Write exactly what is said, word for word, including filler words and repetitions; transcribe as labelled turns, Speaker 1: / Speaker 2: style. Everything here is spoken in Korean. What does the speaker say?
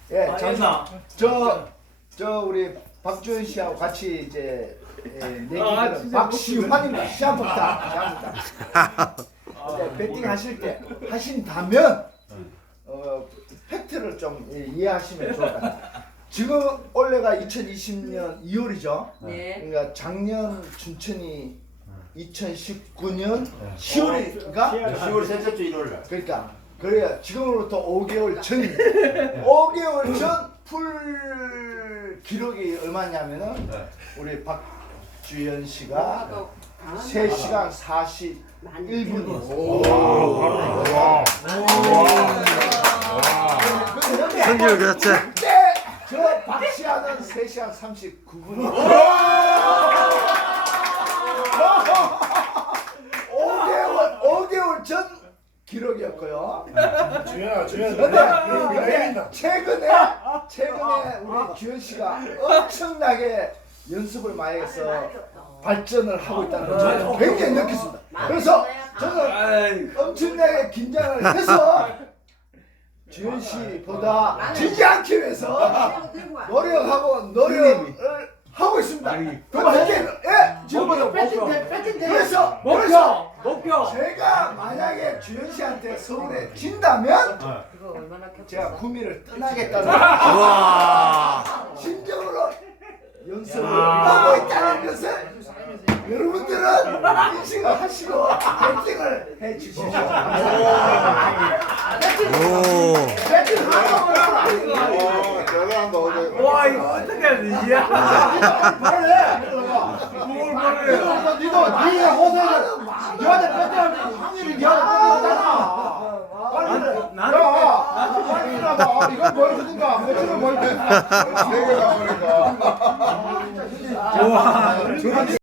Speaker 1: 예,
Speaker 2: 아,
Speaker 1: 잠시만. 저, 저 우리 박주현 씨하고 같이 이제 예, 내기는
Speaker 2: 아, 진짜
Speaker 1: 박시환입니다. 시한폭탄. 시한폭탄. 이제 배팅 하실 때 하신다면 어, 팩트를 좀 예, 이해하시면 좋을 것 같아요. 지금 올해가 이천이십 년 이월이죠.
Speaker 3: 네.
Speaker 1: 그러니까 작년 춘천이 이천십구 년 시월인가?
Speaker 4: 시월 셋째 주 일요일 날.
Speaker 1: 그러니까 그래야 지금으로부터 오 개월 전, 오 개월 전 풀 기록이 얼마냐면은
Speaker 4: 네.
Speaker 1: 우리 박주현 씨가 세 시간 사십일 분이었어요.
Speaker 5: 성질 그 자체.
Speaker 1: 그때 저 박시아는 세 시간 삼십구 분이었어요. 오 개월, 오 개월 전 기록이었고요.
Speaker 6: 주현아, 주현아,
Speaker 1: 근데
Speaker 6: 내린다.
Speaker 1: 최근에 최근에 우리 규현 씨가 엄청나게 연습을 많이 해서 발전을 하고 있다는 걸 저는 굉장히 느꼈습니다. 그래서 저는 엄청나게 긴장을 해서 규현 씨보다 지지 않기 위해서 노력하고 노력을 하고 있습니다. 그렇게 예 지금부터 배팅 배팅 그래서 그래서
Speaker 2: 목표.
Speaker 1: 제가 만약에 주현 씨한테 서울에 진다면
Speaker 3: 그거 얼마나
Speaker 1: 제가 구미를 떠나겠다는
Speaker 5: 와.
Speaker 1: 심정으로 연습을 하고 있다는 것을 여러분들은 인식을 하시고 배팅을 해 주십시오.
Speaker 5: 오.
Speaker 1: 배팅하고
Speaker 6: 어, 대단한다, 오늘.
Speaker 2: 와 이거 어떻게 하지? 야.
Speaker 1: 말해.
Speaker 2: 뭘 말해?
Speaker 1: 니도 니의 호소는 너한테 배팅할 확률이 니한테 배팅하잖아. 빨리
Speaker 2: 나한테
Speaker 1: 야, 빨리 일어나봐. 이걸 보여주든가. 배팅을 보여주든가.
Speaker 6: 세개 나오니까.
Speaker 2: 와.